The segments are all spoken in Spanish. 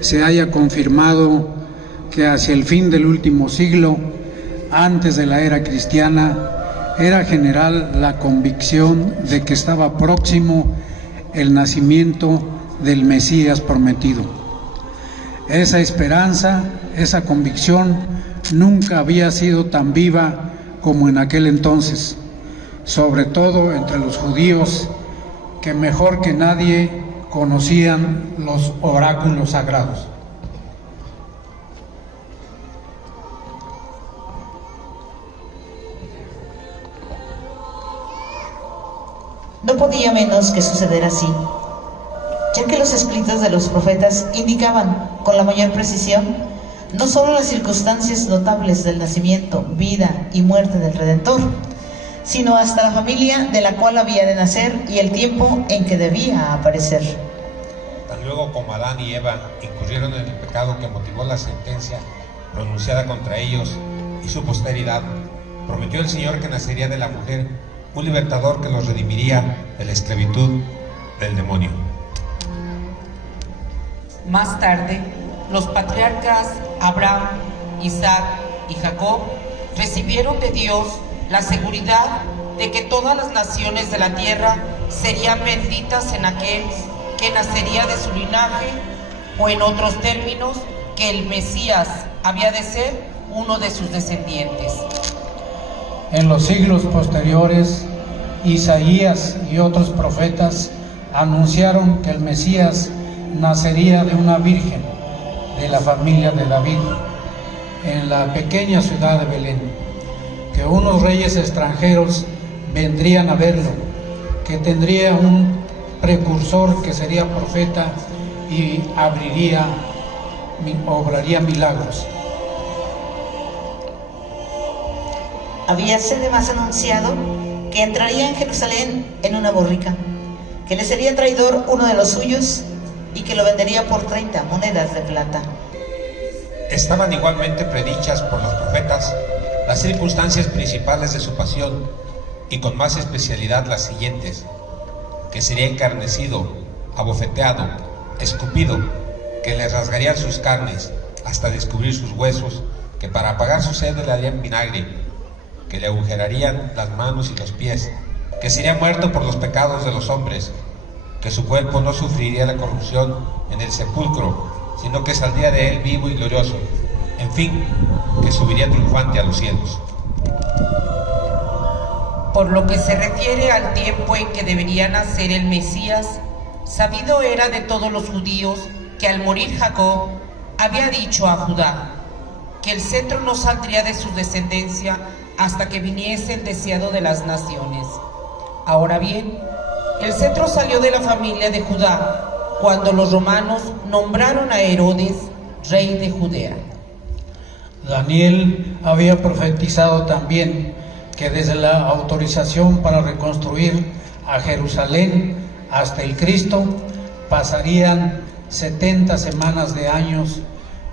Se haya confirmado que hacia el fin del último siglo, antes de la era cristiana, era general la convicción de que estaba próximo el nacimiento del Mesías prometido. Esa esperanza, esa convicción nunca había sido tan viva como en aquel entonces, sobre todo entre los judíos, que mejor que nadie conocían los oráculos sagrados. No podía menos que suceder así, ya que los escritos de los profetas indicaban con la mayor precisión no solo las circunstancias notables del nacimiento, vida y muerte del Redentor, sino hasta la familia de la cual había de nacer y el tiempo en que debía aparecer. Tan luego como Adán y Eva incurrieron en el pecado que motivó la sentencia pronunciada contra ellos y su posteridad, prometió el Señor que nacería de la mujer un libertador que los redimiría de la esclavitud del demonio. Más tarde, los patriarcas Abraham, Isaac y Jacob recibieron de Dios la seguridad de que todas las naciones de la tierra serían benditas en aquel que nacería de su linaje, o en otros términos, que el Mesías había de ser uno de sus descendientes. En los siglos posteriores, Isaías y otros profetas anunciaron que el Mesías nacería de una virgen de la familia de David, en la pequeña ciudad de Belén, que unos reyes extranjeros vendrían a verlo, que tendría un precursor que sería profeta y obraría milagros. Habíase además anunciado que entraría en Jerusalén en una borrica, que le sería traidor uno de los suyos y que lo vendería por 30 monedas de plata. Estaban igualmente predichas por los profetas las circunstancias principales de su pasión, y con más especialidad las siguientes: que sería encarnecido, abofeteado, escupido, que le rasgarían sus carnes hasta descubrir sus huesos, que para apagar su sed le harían vinagre, que le agujerarían las manos y los pies, que sería muerto por los pecados de los hombres, que su cuerpo no sufriría la corrupción en el sepulcro, sino que saldría de él vivo y glorioso, en fin, que subiría triunfante a los cielos. Por lo que se refiere al tiempo en que debería nacer el Mesías, sabido era de todos los judíos que al morir Jacob había dicho a Judá que el cetro no saldría de su descendencia hasta que viniese el deseado de las naciones. Ahora bien, el cetro salió de la familia de Judá cuando los romanos nombraron a Herodes rey de Judea. Daniel había profetizado también que desde la autorización para reconstruir a Jerusalén hasta el Cristo pasarían 70 semanas de años,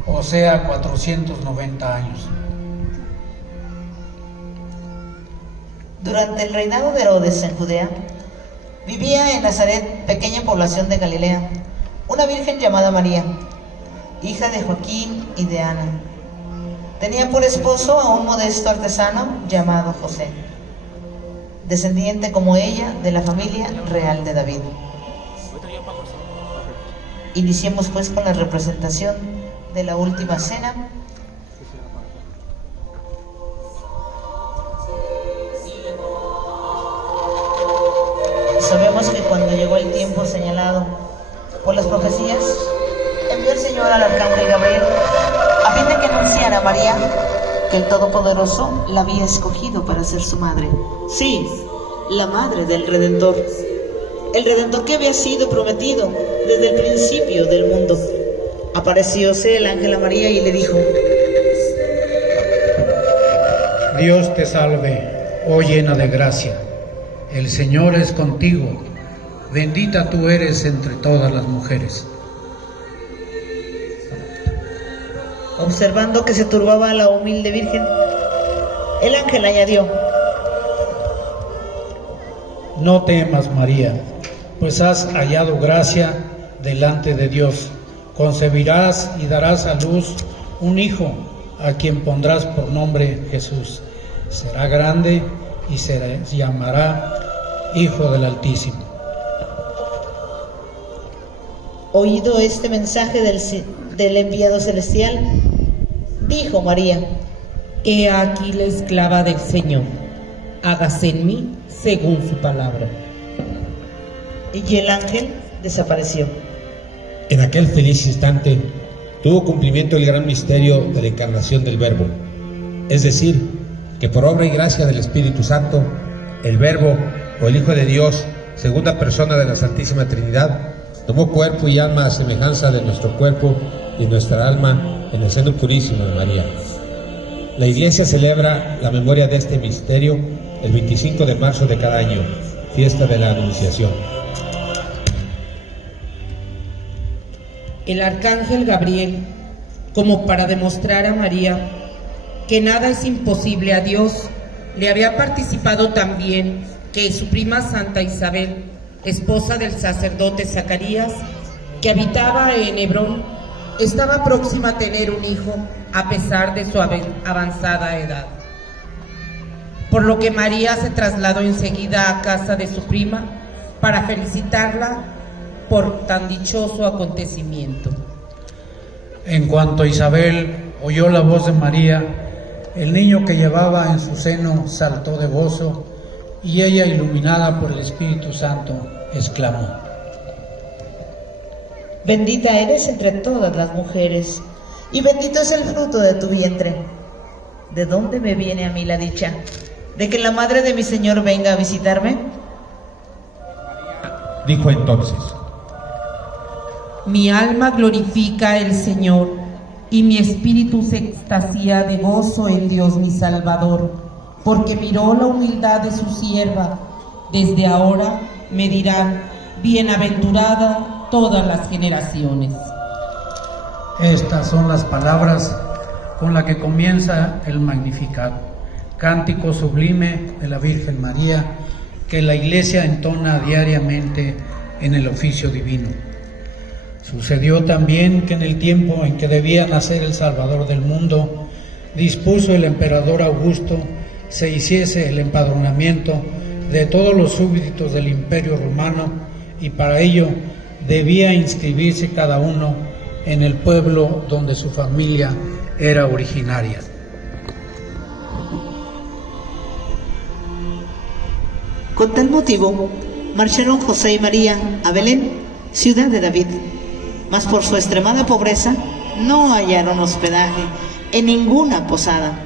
o sea, 490 años. Durante el reinado de Herodes en Judea, vivía en Nazaret, pequeña población de Galilea, una virgen llamada María, hija de Joaquín y de Ana. Tenía por esposo a un modesto artesano llamado José, descendiente como ella de la familia real de David. Iniciemos pues con la representación de la última cena. Sabemos que cuando llegó el tiempo señalado por las profecías, envió el Señor al arcángel Gabriel a fin de que anunciara a María que el Todopoderoso la había escogido para ser su madre. Sí, la madre del Redentor. El Redentor que había sido prometido desde el principio del mundo. Aparecióse el ángel a María y le dijo: Dios te salve, oh llena de gracia, el Señor es contigo, bendita tú eres entre todas las mujeres. Observando que se turbaba la humilde virgen, el ángel añadió: No temas, María, pues has hallado gracia delante de Dios, concebirás y darás a luz un hijo, a quien pondrás por nombre Jesús. Será grande y se llamará Hijo del Altísimo. Oído este mensaje del enviado celestial, dijo María: He aquí la esclava del Señor, hágase en mí según su palabra. Y el ángel desapareció. En aquel feliz instante tuvo cumplimiento el gran misterio de la encarnación del Verbo, es decir, que por obra y gracia del Espíritu Santo, el Verbo o el Hijo de Dios, segunda persona de la Santísima Trinidad, tomó cuerpo y alma a semejanza de nuestro cuerpo y nuestra alma en el seno purísimo de María. La Iglesia celebra la memoria de este misterio el 25 de marzo de cada año, fiesta de la Anunciación. El arcángel Gabriel, como para demostrar a María que nada es imposible a Dios, le había participado también que su prima Santa Isabel, esposa del sacerdote Zacarías, que habitaba en Hebrón, estaba próxima a tener un hijo a pesar de su avanzada edad. Por lo que María se trasladó enseguida a casa de su prima para felicitarla por tan dichoso acontecimiento. En cuanto Isabel oyó la voz de María, el niño que llevaba en su seno saltó de gozo, y ella, iluminada por el Espíritu Santo, exclamó: Bendita eres entre todas las mujeres, y bendito es el fruto de tu vientre. ¿De dónde me viene a mí la dicha de que la madre de mi Señor venga a visitarme? Dijo entonces: Mi alma glorifica al Señor, y mi espíritu se extasía de gozo en Dios mi Salvador, porque miró la humildad de su sierva. Desde ahora me dirán: bienaventurada todas las generaciones. Estas son las palabras con las que comienza el Magnificat, cántico sublime de la Virgen María, que la Iglesia entona diariamente en el oficio divino. Sucedió también que en el tiempo en que debía nacer el Salvador del mundo, dispuso el emperador Augusto se hiciese el empadronamiento de todos los súbditos del Imperio Romano, y para ello debía inscribirse cada uno en el pueblo donde su familia era originaria. Con tal motivo, marcharon José y María a Belén, ciudad de David, mas por su extremada pobreza no hallaron hospedaje en ninguna posada,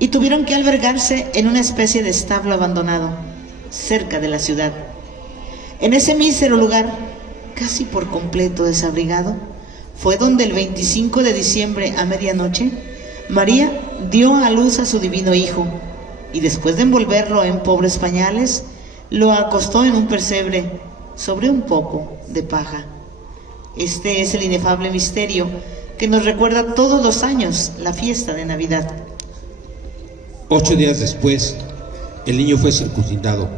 y tuvieron que albergarse en una especie de establo abandonado, cerca de la ciudad. En ese mísero lugar, casi por completo desabrigado, fue donde el 25 de diciembre a medianoche, María dio a luz a su divino Hijo, y después de envolverlo en pobres pañales, lo acostó en un pesebre sobre un poco de paja. Este es el inefable misterio que nos recuerda todos los años la fiesta de Navidad. 8 días después, el niño fue circuncidado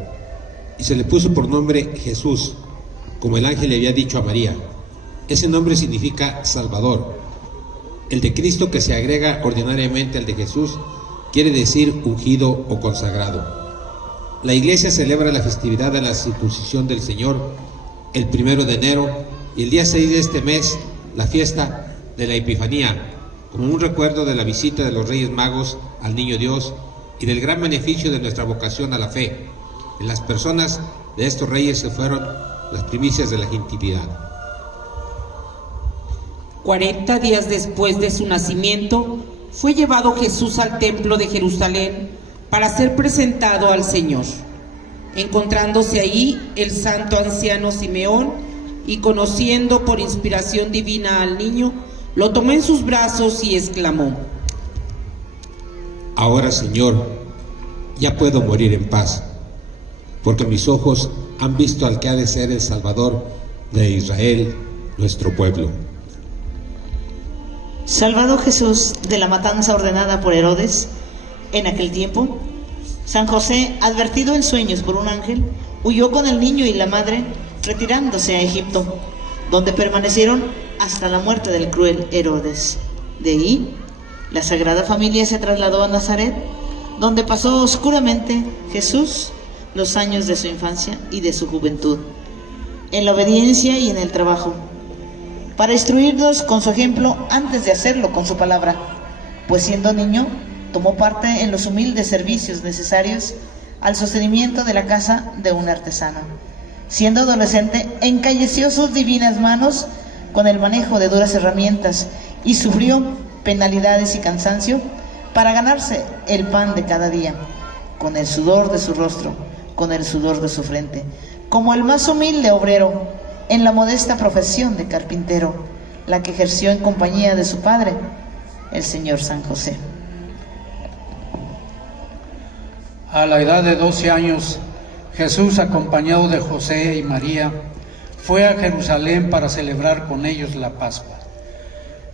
y se le puso por nombre Jesús, como el ángel le había dicho a María. Ese nombre significa Salvador. El de Cristo, que se agrega ordinariamente al de Jesús, quiere decir ungido o consagrado. La Iglesia celebra la festividad de la circuncisión del Señor el 1 de enero y el día 6 de este mes la fiesta de la Epifanía, como un recuerdo de la visita de los Reyes Magos al Niño Dios y del gran beneficio de nuestra vocación a la fe. En las personas de estos reyes se fueron las primicias de la gentilidad. 40 días después de su nacimiento, fue llevado Jesús al templo de Jerusalén para ser presentado al Señor. Encontrándose ahí el santo anciano Simeón, y conociendo por inspiración divina al niño, lo tomó en sus brazos y exclamó: Ahora, Señor, ya puedo morir en paz, porque mis ojos han visto al que ha de ser el Salvador de Israel, nuestro pueblo. Salvado Jesús de la matanza ordenada por Herodes, en aquel tiempo, San José, advertido en sueños por un ángel, huyó con el niño y la madre, retirándose a Egipto, donde permanecieron hasta la muerte del cruel Herodes. De ahí, la Sagrada Familia se trasladó a Nazaret, donde pasó oscuramente Jesús los años de su infancia y de su juventud, en la obediencia y en el trabajo, para instruirnos con su ejemplo antes de hacerlo con su palabra, pues siendo niño tomó parte en los humildes servicios necesarios al sostenimiento de la casa de un artesano. Siendo adolescente, encalleció sus divinas manos con el manejo de duras herramientas y sufrió penalidades y cansancio para ganarse el pan de cada día, con el sudor de su rostro, con el sudor de su frente, como el más humilde obrero en la modesta profesión de carpintero, la que ejerció en compañía de su padre, el señor San José. A la edad de 12 años, Jesús, acompañado de José y María, fue a Jerusalén para celebrar con ellos la Pascua.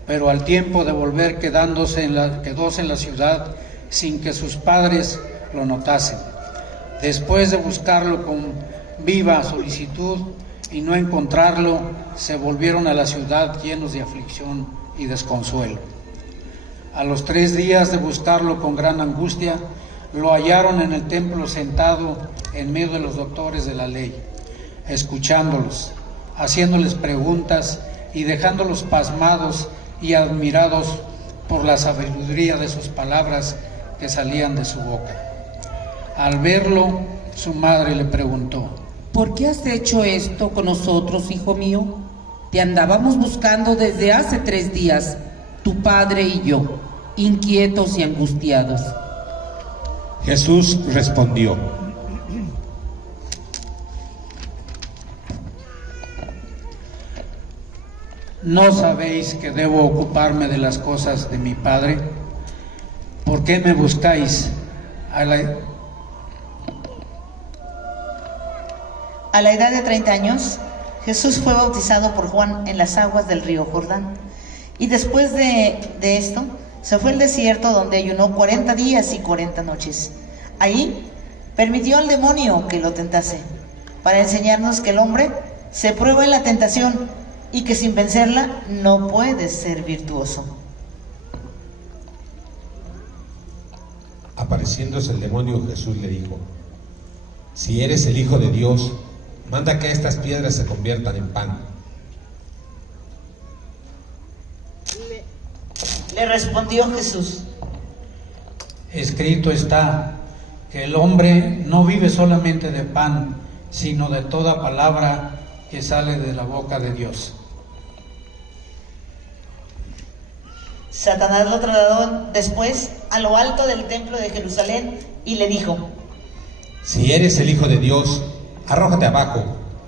Pero al tiempo de volver quedóse en la ciudad sin que sus padres lo notasen. Después de buscarlo con viva solicitud y no encontrarlo, se volvieron a la ciudad llenos de aflicción y desconsuelo. A los 3 días de buscarlo con gran angustia, lo hallaron en el templo sentado en medio de los doctores de la ley, escuchándolos, haciéndoles preguntas y dejándolos pasmados y admirados por la sabiduría de sus palabras que salían de su boca. Al verlo, su madre le preguntó: ¿por qué has hecho esto con nosotros, hijo mío? Te andábamos buscando desde hace 3 días, tu padre y yo, inquietos y angustiados. Jesús respondió: ¿no sabéis que debo ocuparme de las cosas de mi Padre? ¿Por qué me buscáis? A la edad de 30 años, Jesús fue bautizado por Juan en las aguas del río Jordán. Y después de esto, se fue al desierto, donde ayunó 40 días y 40 noches. Ahí permitió al demonio que lo tentase, para enseñarnos que el hombre se prueba en la tentación y que sin vencerla no puede ser virtuoso. Apareciéndose el demonio, Jesús le dijo: si eres el Hijo de Dios, manda que estas piedras se conviertan en pan. Le respondió Jesús: escrito está que el hombre no vive solamente de pan, sino de toda palabra que sale de la boca de Dios. Satanás lo trasladó después a lo alto del templo de Jerusalén y le dijo: si eres el Hijo de Dios, arrójate abajo,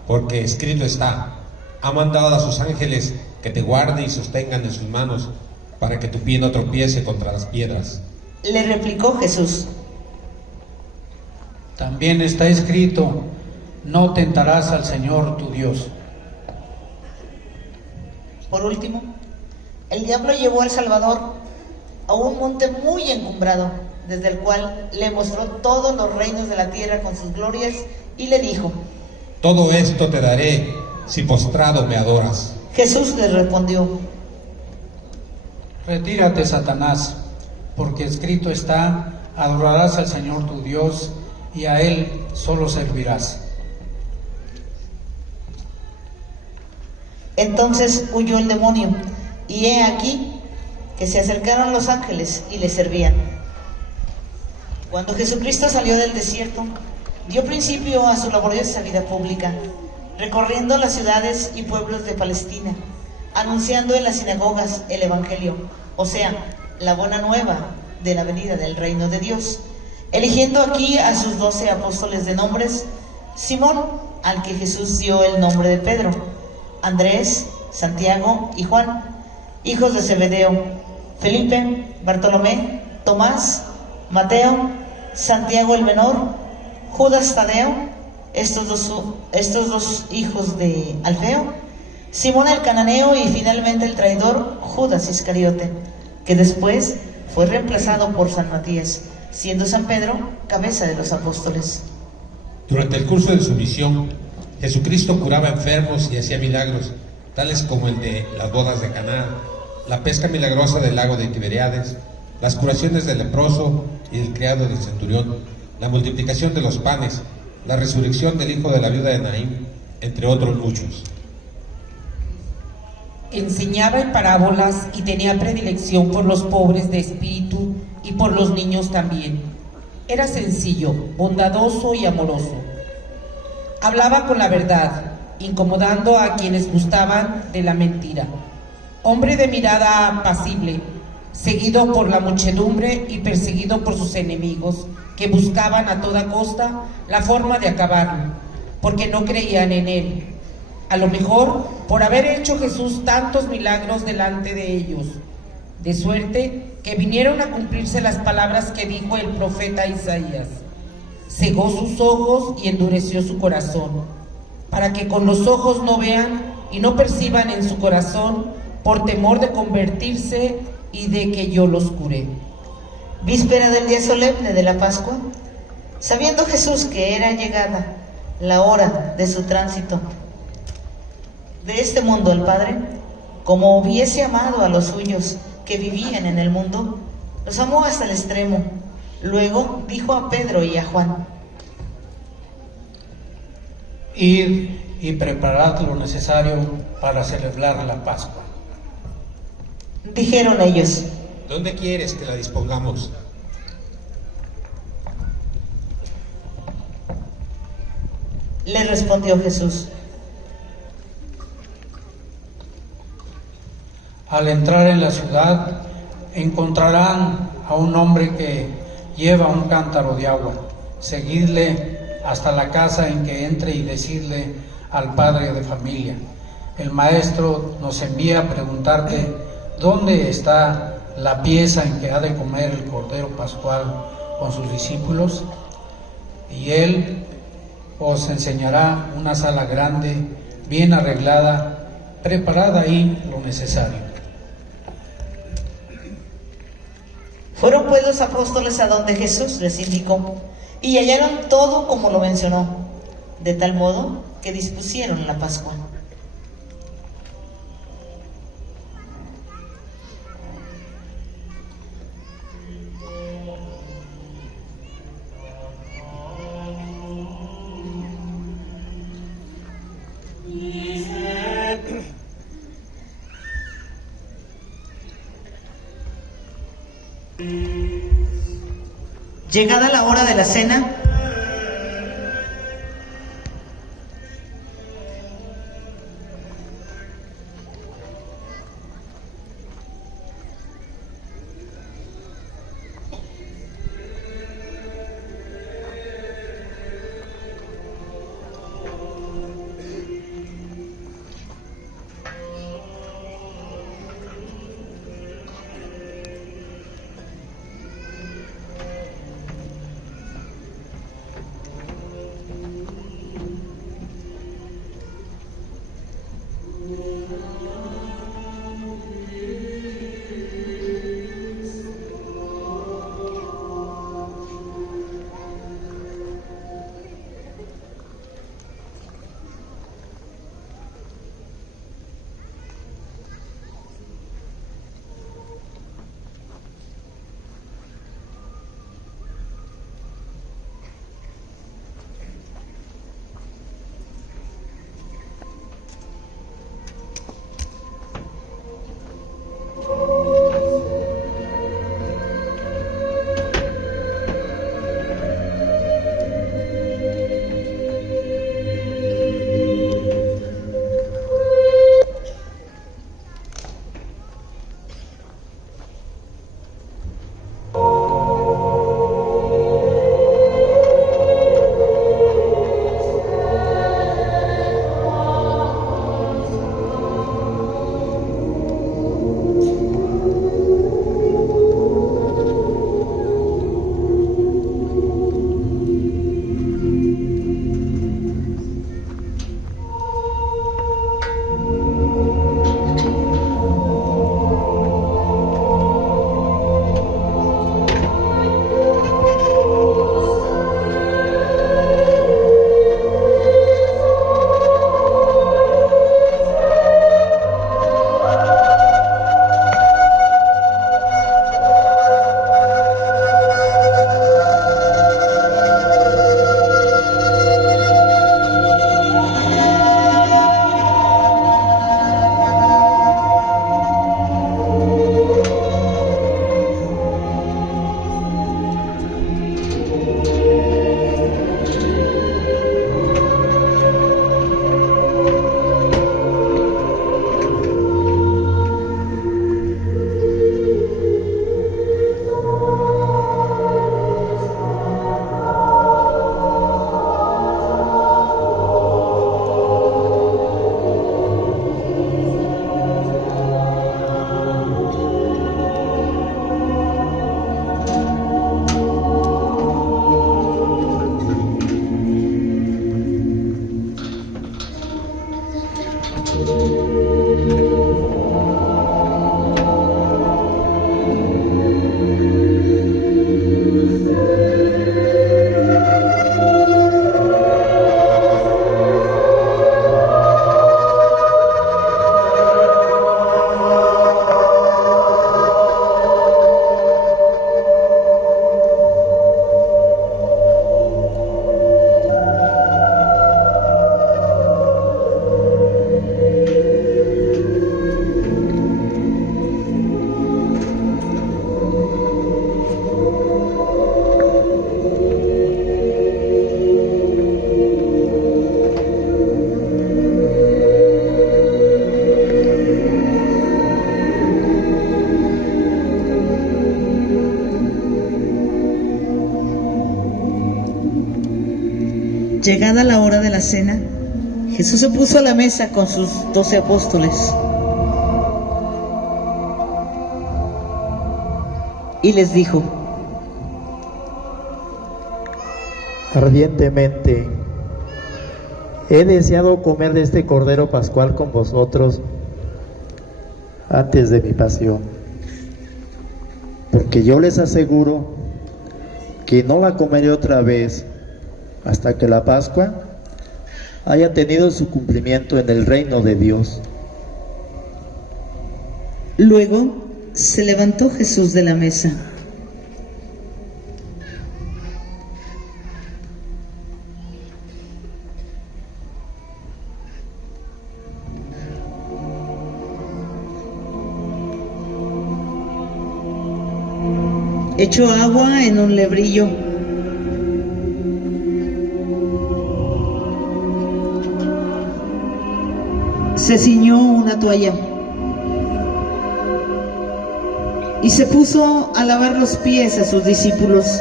porque escrito está: ha mandado a sus ángeles que te guarden y sostengan en sus manos, para que tu pie no tropiece contra las piedras. Le replicó Jesús: también está escrito: no tentarás al Señor tu Dios. Por último, el diablo llevó al Salvador a un monte muy encumbrado, desde el cual le mostró todos los reinos de la tierra con sus glorias, y le dijo: todo esto te daré si postrado me adoras. Jesús le respondió: retírate, Satanás, porque escrito está: adorarás al Señor tu Dios y a Él solo servirás. Entonces huyó el demonio, y he aquí que se acercaron los ángeles y le servían. Cuando Jesucristo salió del desierto, dio principio a su laboriosa vida pública, recorriendo las ciudades y pueblos de Palestina, anunciando en las sinagogas el Evangelio, o sea, la buena nueva de la venida del reino de Dios, eligiendo aquí a sus 12 apóstoles de nombres: Simón, al que Jesús dio el nombre de Pedro; Andrés, Santiago y Juan, hijos de Zebedeo; Felipe, Bartolomé, Tomás, Mateo, Santiago el menor, Judas Tadeo, estos dos hijos de Alfeo, Simón el cananeo y finalmente el traidor Judas Iscariote, que después fue reemplazado por San Matías, siendo San Pedro cabeza de los apóstoles. Durante el curso de su misión, Jesucristo curaba enfermos y hacía milagros, tales como el de las bodas de Caná, la pesca milagrosa del lago de Tiberíades, las curaciones del leproso y del criado del centurión, la multiplicación de los panes, la resurrección del hijo de la viuda de Naín, entre otros muchos. Enseñaba en parábolas y tenía predilección por los pobres de espíritu y por los niños también. Era sencillo, bondadoso y amoroso. Hablaba con la verdad, incomodando a quienes gustaban de la mentira. Hombre de mirada apacible, seguido por la muchedumbre y perseguido por sus enemigos, que buscaban a toda costa la forma de acabarlo, porque no creían en él. A lo mejor por haber hecho Jesús tantos milagros delante de ellos, de suerte que vinieron a cumplirse las palabras que dijo el profeta Isaías: cegó sus ojos y endureció su corazón, para que con los ojos no vean y no perciban en su corazón, por temor de convertirse y de que yo los curé. Víspera del día solemne de la Pascua, sabiendo Jesús que era llegada la hora de su tránsito de este mundo al Padre, como hubiese amado a los suyos que vivían en el mundo, los amó hasta el extremo. Luego dijo a Pedro y a Juan: Id y preparad lo necesario para celebrar la Pascua. Dijeron ellos: ¿Dónde quieres que la dispongamos? Le respondió Jesús: Al entrar en la ciudad, encontrarán a un hombre que lleva un cántaro de agua. Seguidle hasta la casa en que entre y decidle al padre de familia: el maestro nos envía a preguntarte dónde está la pieza en que ha de comer el Cordero Pascual con sus discípulos, y él os enseñará una sala grande, bien arreglada, preparada ahí lo necesario. Fueron pues los apóstoles a donde Jesús les indicó, y hallaron todo como lo mencionó, de tal modo que dispusieron la Pascua. Llegada la hora de la cena, Llegada la hora de la cena, Jesús se puso a la mesa con sus 12 apóstoles y les dijo: ardientemente he deseado comer de este cordero pascual con vosotros antes de mi pasión, porque yo les aseguro que no la comeré otra vez hasta que la Pascua haya tenido su cumplimiento en el reino de Dios. Luego se levantó Jesús de la mesa. Echó agua en un lebrillo. Se ciñó una toalla y se puso a lavar los pies a sus discípulos,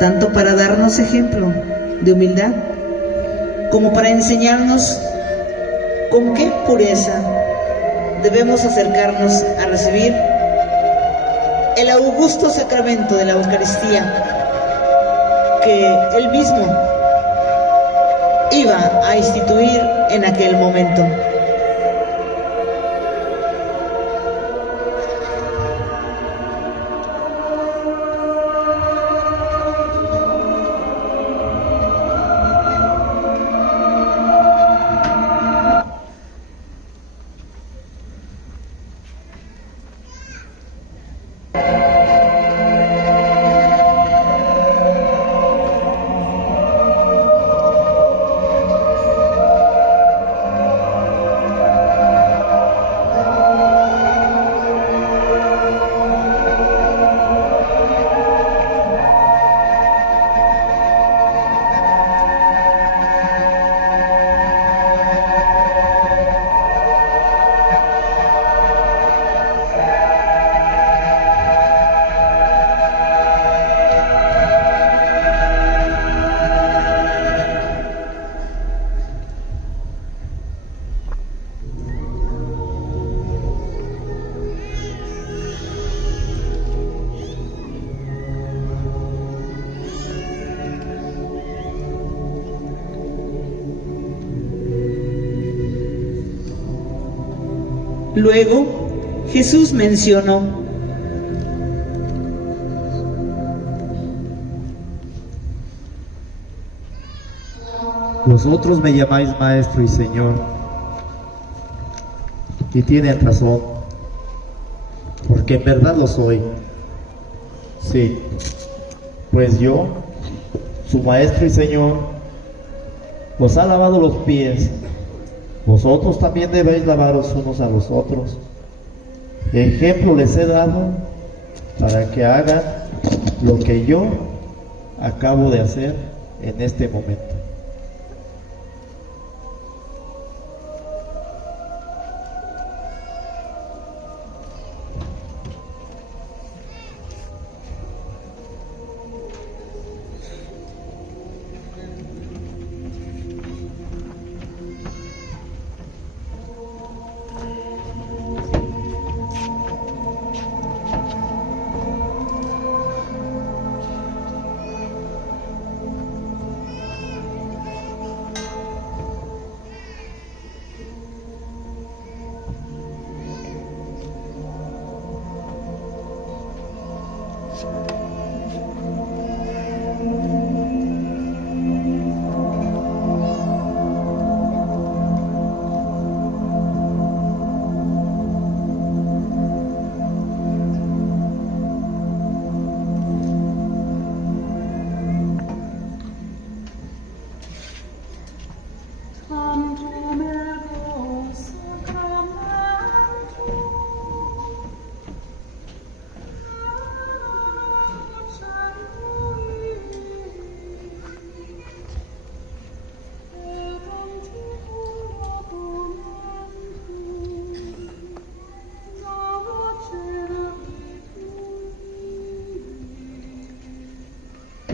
tanto para darnos ejemplo de humildad como para enseñarnos con qué pureza debemos acercarnos a recibir el augusto sacramento de la Eucaristía que él mismo iba a instituir en aquel momento. Luego Jesús mencionó: vosotros me llamáis Maestro y Señor, y tienen razón, porque en verdad lo soy. Sí, pues yo, su Maestro y Señor, os ha lavado los pies. Vosotros también debéis lavaros unos a los otros. Ejemplo les he dado para que hagan lo que yo acabo de hacer en este momento.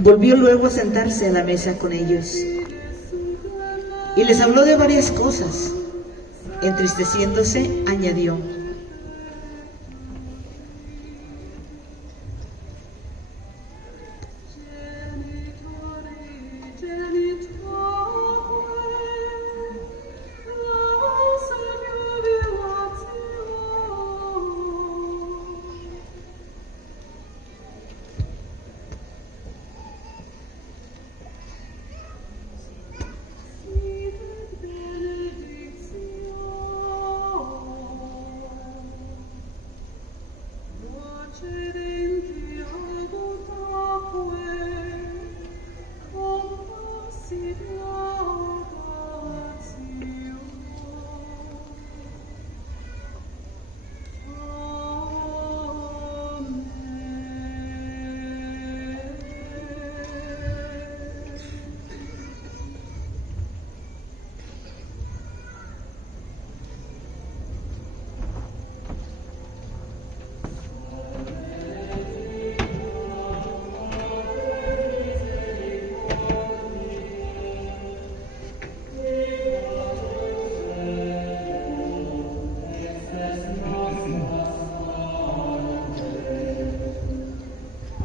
Volvió luego a sentarse a la mesa con ellos y les habló de varias cosas. Entristeciéndose, añadió: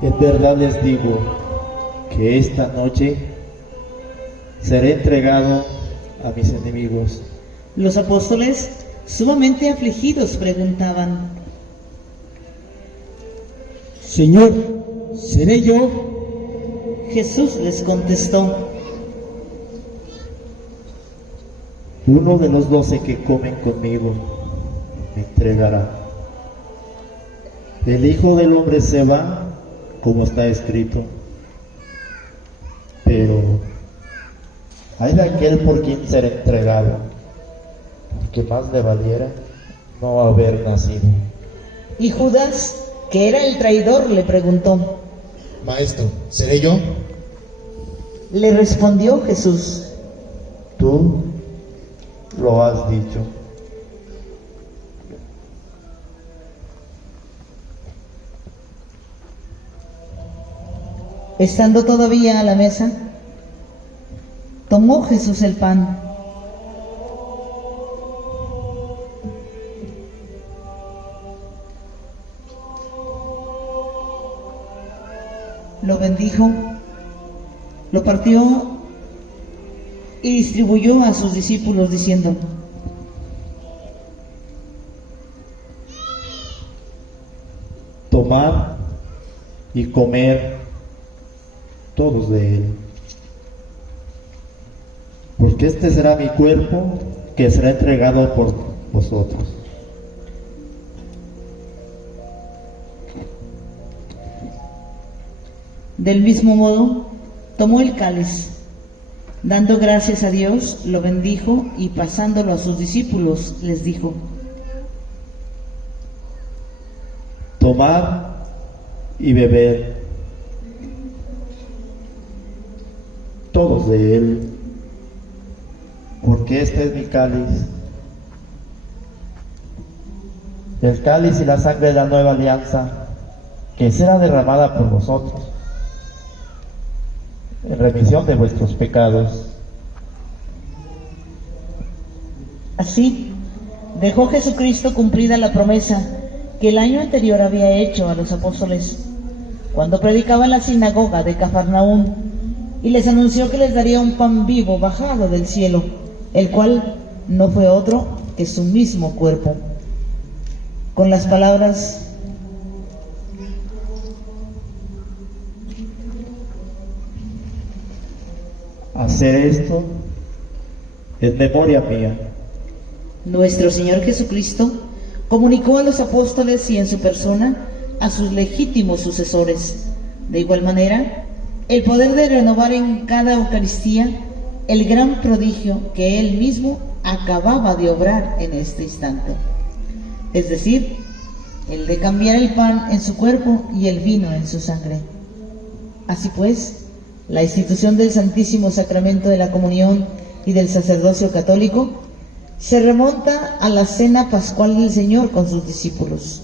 En verdad les digo que esta noche seré entregado a mis enemigos. Los apóstoles, sumamente afligidos, preguntaban: Señor, ¿seré yo? Jesús les contestó: Uno de los 12 que comen conmigo me entregará. El Hijo del Hombre se va, como está escrito, pero hay de aquel por quien será entregado, que más le valiera no haber nacido. Y Judas, que era el traidor, le preguntó: Maestro, ¿seré yo? Le respondió Jesús: Tú lo has dicho. Estando todavía a la mesa, tomó Jesús el pan, lo bendijo, lo partió y distribuyó a sus discípulos diciendo: Tomad y comer todos de él, porque este será mi cuerpo que será entregado por vosotros. Del mismo modo, tomó el cáliz, dando gracias a Dios, lo bendijo y pasándolo a sus discípulos les dijo: Tomad y bebed todos de él, porque este es mi cáliz, el cáliz y la sangre de la nueva alianza, que será derramada por vosotros en remisión de vuestros pecados. Así, dejó Jesucristo cumplida la promesa que el año anterior había hecho a los apóstoles, cuando predicaba en la sinagoga de Cafarnaún, y les anunció que les daría un pan vivo bajado del cielo, el cual no fue otro que su mismo cuerpo. Con las palabras: Hacer esto en memoria mía. nuestro Señor Jesucristo comunicó a los apóstoles y en su persona a sus legítimos sucesores. De igual manera, el poder de renovar en cada Eucaristía el gran prodigio que Él mismo acababa de obrar en este instante, es decir, el de cambiar el pan en su cuerpo y el vino en su sangre. Así pues, la institución del Santísimo Sacramento de la Comunión y del sacerdocio católico se remonta a la cena pascual del Señor con sus discípulos.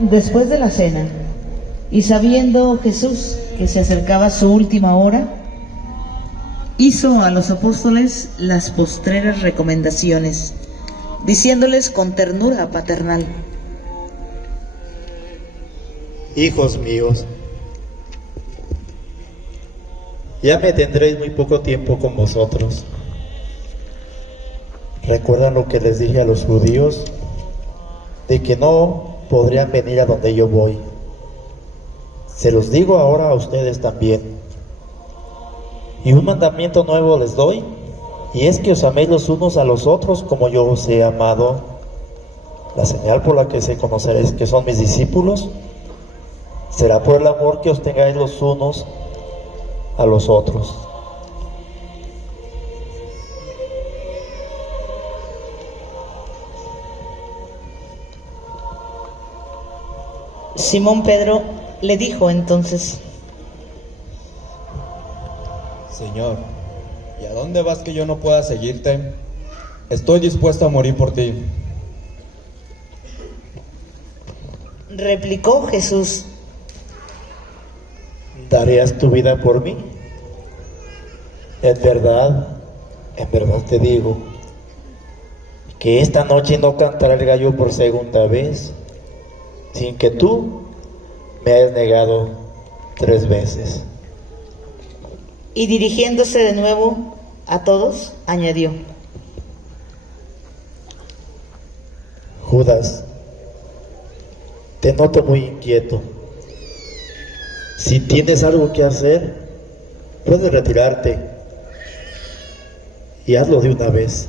después de la cena, y sabiendo Jesús que se acercaba su última hora, hizo a los apóstoles las postreras recomendaciones, diciéndoles con ternura paternal: Hijos míos, ya me tendréis muy poco tiempo con vosotros. ¿Recuerdan lo que les dije a los judíos? De que no podrían venir a donde yo voy. Se los digo ahora a ustedes también. Y un mandamiento nuevo les doy, y es que os améis los unos a los otros como yo os he amado. La señal por la que se conoceréis que son mis discípulos será por el amor que os tengáis los unos a los otros. Simón Pedro le dijo entonces: Señor, ¿y a dónde vas que yo no pueda seguirte? Estoy dispuesto a morir por ti. Replicó Jesús: ¿Darías tu vida por mí? En verdad te digo, que esta noche no cantará el gallo por segunda vez, sin que tú me hayas negado 3 veces. Y dirigiéndose de nuevo a todos, añadió: Judas, te noto muy inquieto. Si tienes algo que hacer, puedes retirarte y hazlo de una vez.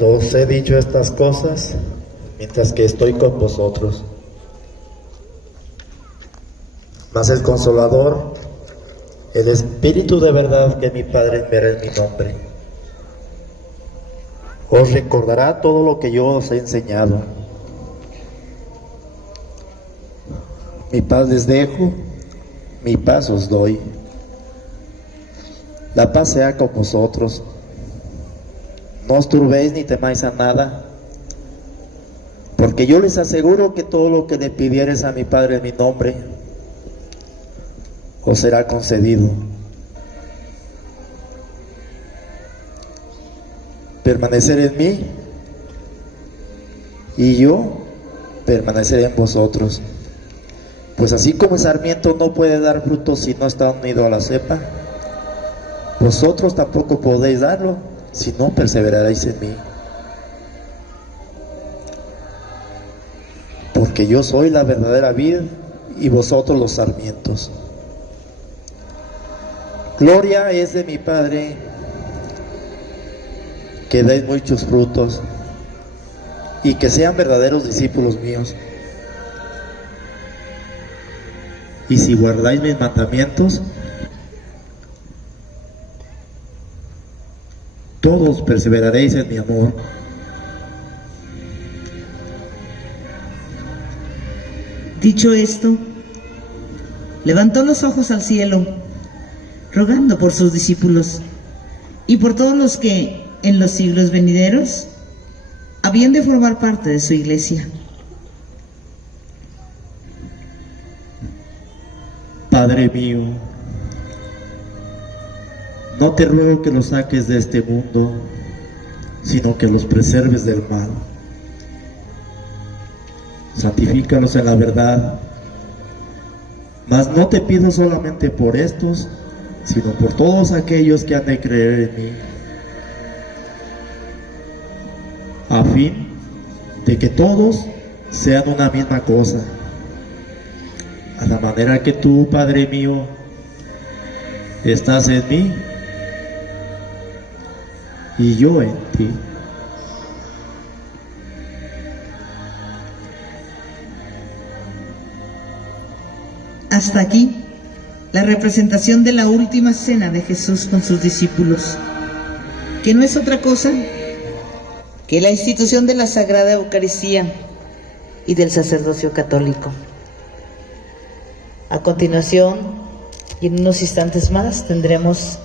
Os he dicho estas cosas mientras que estoy con vosotros. Mas el Consolador, el Espíritu de verdad que mi Padre enviará en mi nombre, os recordará todo lo que yo os he enseñado. Mi paz les dejo, mi paz os doy. La paz sea con vosotros. No os turbéis ni temáis a nada, porque yo les aseguro que todo lo que le pidiereis a mi Padre en mi nombre, os será concedido. Permanecer en mí, y yo permaneceré en vosotros. Pues así como el sarmiento no puede dar fruto si no está unido a la cepa, vosotros tampoco podéis darlo si no perseveraréis en mí. Porque yo soy la verdadera vid y vosotros los sarmientos. Gloria es de mi Padre que deis muchos frutos y que sean verdaderos discípulos míos. Y si guardáis mis mandamientos, todos perseveraréis en mi amor. Dicho esto, levantó los ojos al cielo, rogando por sus discípulos y por todos los que en los siglos venideros habían de formar parte de su iglesia. Padre mío, no te ruego que los saques de este mundo, sino que los preserves del mal. Santifícalos en la verdad, mas no te pido solamente por estos, sino por todos aquellos que han de creer en mí, a fin de que todos sean una misma cosa, a la manera que tú, Padre mío, estás en mí y yo en ti. Hasta aquí la representación de la última cena de Jesús con sus discípulos, que no es otra cosa que la institución de la Sagrada Eucaristía y del sacerdocio católico. A continuación, y en unos instantes más, tendremos